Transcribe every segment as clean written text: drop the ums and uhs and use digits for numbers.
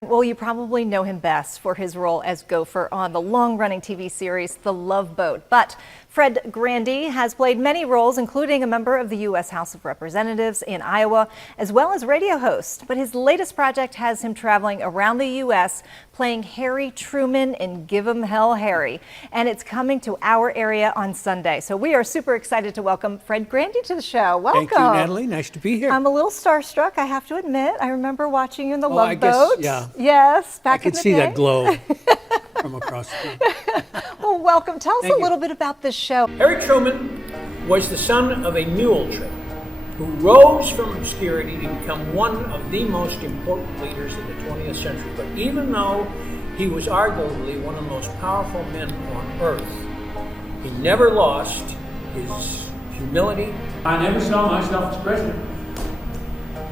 Well, you probably know him best for his role as Gopher on the long-running TV series The Love Boat. But Fred Grandy has played many roles, including a member of the U.S. House of Representatives in Iowa, as well as radio host. But his latest project has him traveling around the U.S. playing Harry Truman in Give 'Em Hell, Harry. And it's coming to our area on Sunday. So we are super excited to welcome Fred Grandy to the show. Welcome. Thank you, Natalie. Nice to be here. I'm a little starstruck, I have to admit. I remember watching you in The Love Boat. Yeah. Yes, back in the day. I could see that glow from across the room. Well, welcome. Tell us a little bit about this show. Harry Truman was the son of a mule trader who rose from obscurity to become one of the most important leaders of the 20th century. But even though he was arguably one of the most powerful men on earth, he never lost his humility. I never saw myself as president.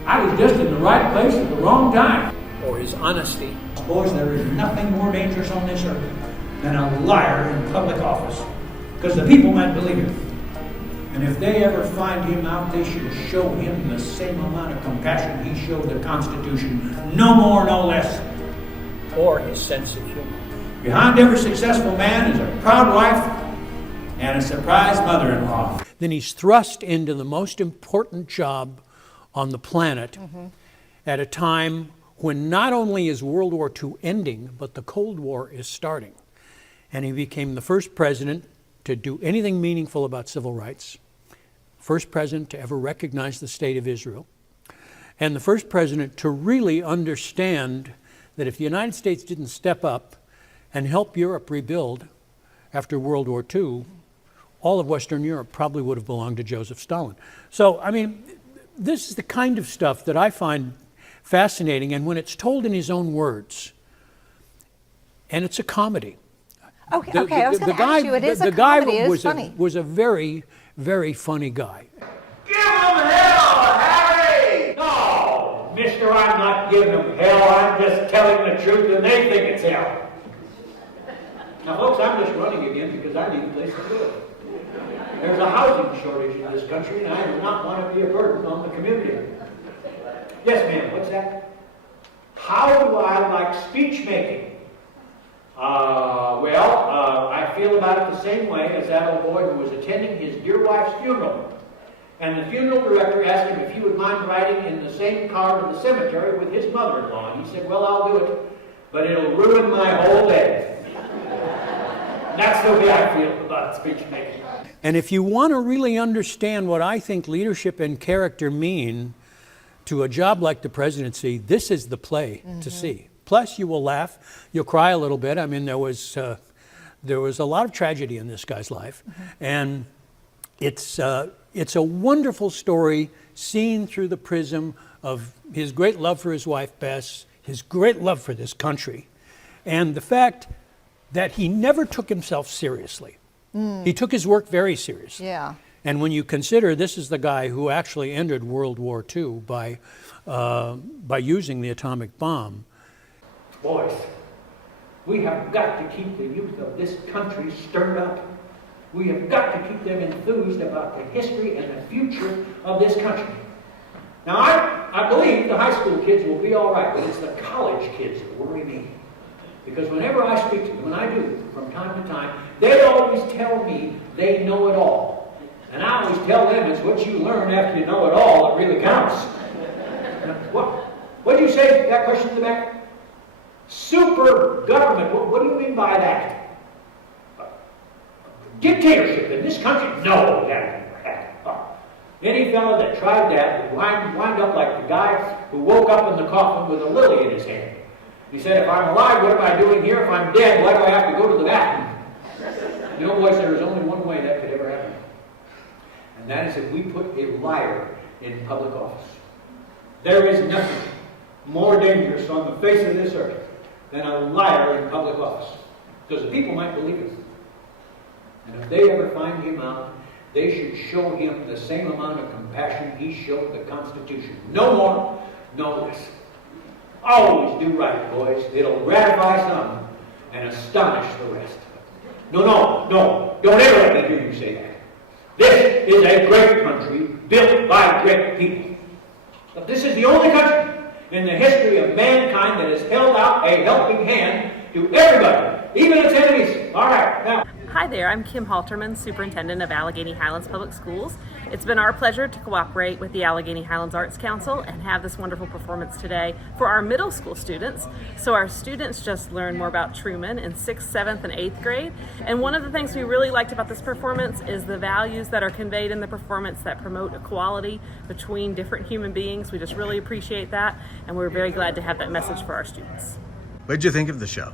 I was just in the right place at the wrong time. Or his honesty. Boys, there is nothing more dangerous on this earth than a liar in public office, because the people might believe him. And if they ever find him out, they should show him the same amount of compassion he showed the Constitution, no more, no less. Or his sense of humor. Behind every successful man is a proud wife and a surprised mother-in-law. Then he's thrust into the most important job on the planet at a time when not only is World War II ending, but the Cold War is starting. And he became the first president to do anything meaningful about civil rights, first president to ever recognize the state of Israel, and the first president to really understand that if the United States didn't step up and help Europe rebuild after World War II, all of Western Europe probably would have belonged to Joseph Stalin. So, I mean, this is the kind of stuff that I find fascinating, and when it's told in his own words, and it's a comedy. Okay, I was going to ask you, it is a comedy, it is funny. Was a very, very funny guy. Give 'em hell, Harry! No, mister, I'm not giving them hell. I'm just telling the truth, and they think it's hell. Now, folks, I'm just running again because I need a place to live. There's a housing shortage in this country, and I do not want to be a burden on the community. Yes, ma'am, what's that? How do I like speech making? I feel about it the same way as that old boy who was attending his dear wife's funeral. And the funeral director asked him if he would mind riding in the same car to the cemetery with his mother-in-law. And he said, well, I'll do it, but it'll ruin my whole day. That's the way I feel about speech making. And if you want to really understand what I think leadership and character mean to a job like the presidency, this is the play to see. Plus, you will laugh, you'll cry a little bit. I mean, there was a lot of tragedy in this guy's life, and it's a wonderful story seen through the prism of his great love for his wife Bess, his great love for this country, and the fact that he never took himself seriously. He took his work very seriously. Yeah. And when you consider this is the guy who actually ended World War II by using the atomic bomb. Boys, we have got to keep the youth of this country stirred up. We have got to keep them enthused about the history and the future of this country. Now, I believe the high school kids will be all right, but it's the college kids that worry me. Because whenever I speak to them, when I do, from time to time, they always tell me they know it all. And I always tell them it's what you learn after you know it all that really counts. What did you say, that question in the back? Super government, what do you mean by that? Dictatorship in this country? No, that never happened. Any fellow that tried that would wind up like the guy who woke up in the coffin with a lily in his hand. He said, if I'm alive, what am I doing here? If I'm dead, why do I have to go to the bathroom? You know, boys, there is only one way that could ever happen. And that is if we put a liar in public office. There is nothing more dangerous on the face of this earth than a liar in public office. Because the people might believe it. And if they ever find him out, they should show him the same amount of compassion he showed the Constitution. No more, no less. Always do right, boys. It'll gratify some and astonish the rest. No. Don't ever let me hear you say that. This is a great country built by great people. But this is the only country in the history of mankind that has held out a helping hand to everybody, even its enemies. All right, now. Hi there, I'm Kim Halterman, Superintendent of Allegheny Highlands Public Schools. It's been our pleasure to cooperate with the Allegheny Highlands Arts Council and have this wonderful performance today for our middle school students. So our students just learned more about Truman in 6th, 7th, and 8th grade. And one of the things we really liked about this performance is the values that are conveyed in the performance that promote equality between different human beings. We just really appreciate that, and we're very glad to have that message for our students. What did you think of the show?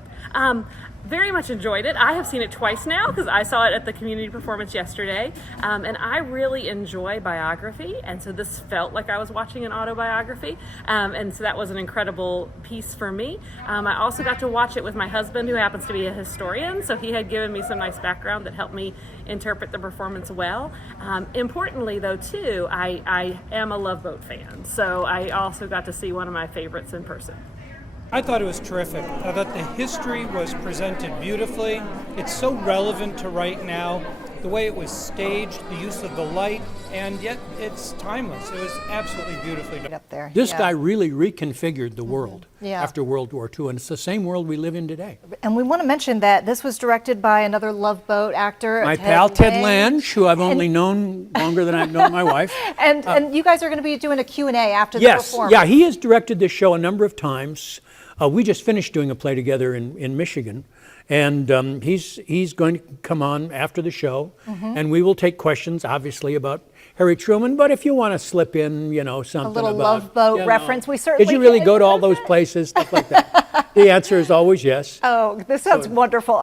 Very much enjoyed it. I have seen it twice now because I saw it at the community performance yesterday, and I really enjoy biography, and so this felt like I was watching an autobiography, and so that was an incredible piece for me. I also got to watch it with my husband, who happens to be a historian, so he had given me some nice background that helped me interpret the performance well. Importantly though too, I am a Love Boat fan, so I also got to see one of my favorites in person. I thought it was terrific. I thought the history was presented beautifully. It's so relevant to right now. The way it was staged, the use of the light, and yet it's timeless. It was absolutely beautifully done. Up there. This yeah. guy really reconfigured the world Yeah. after World War II, and it's the same world we live in today. And we want to mention that this was directed by another Love Boat actor, My pal Ted Lange, who I've only known longer than I've known my wife. And you guys are going to be doing a Q&A after the Yes, performance. yeah, he has directed this show a number of times. We just finished doing a play together in Michigan, and he's going to come on after the show, and we will take questions, obviously, about Harry Truman. But if you want to slip in, something A little about Love Boat reference, we certainly did you really can. go to all those places, stuff like that? The answer is always yes. Oh, this sounds wonderful.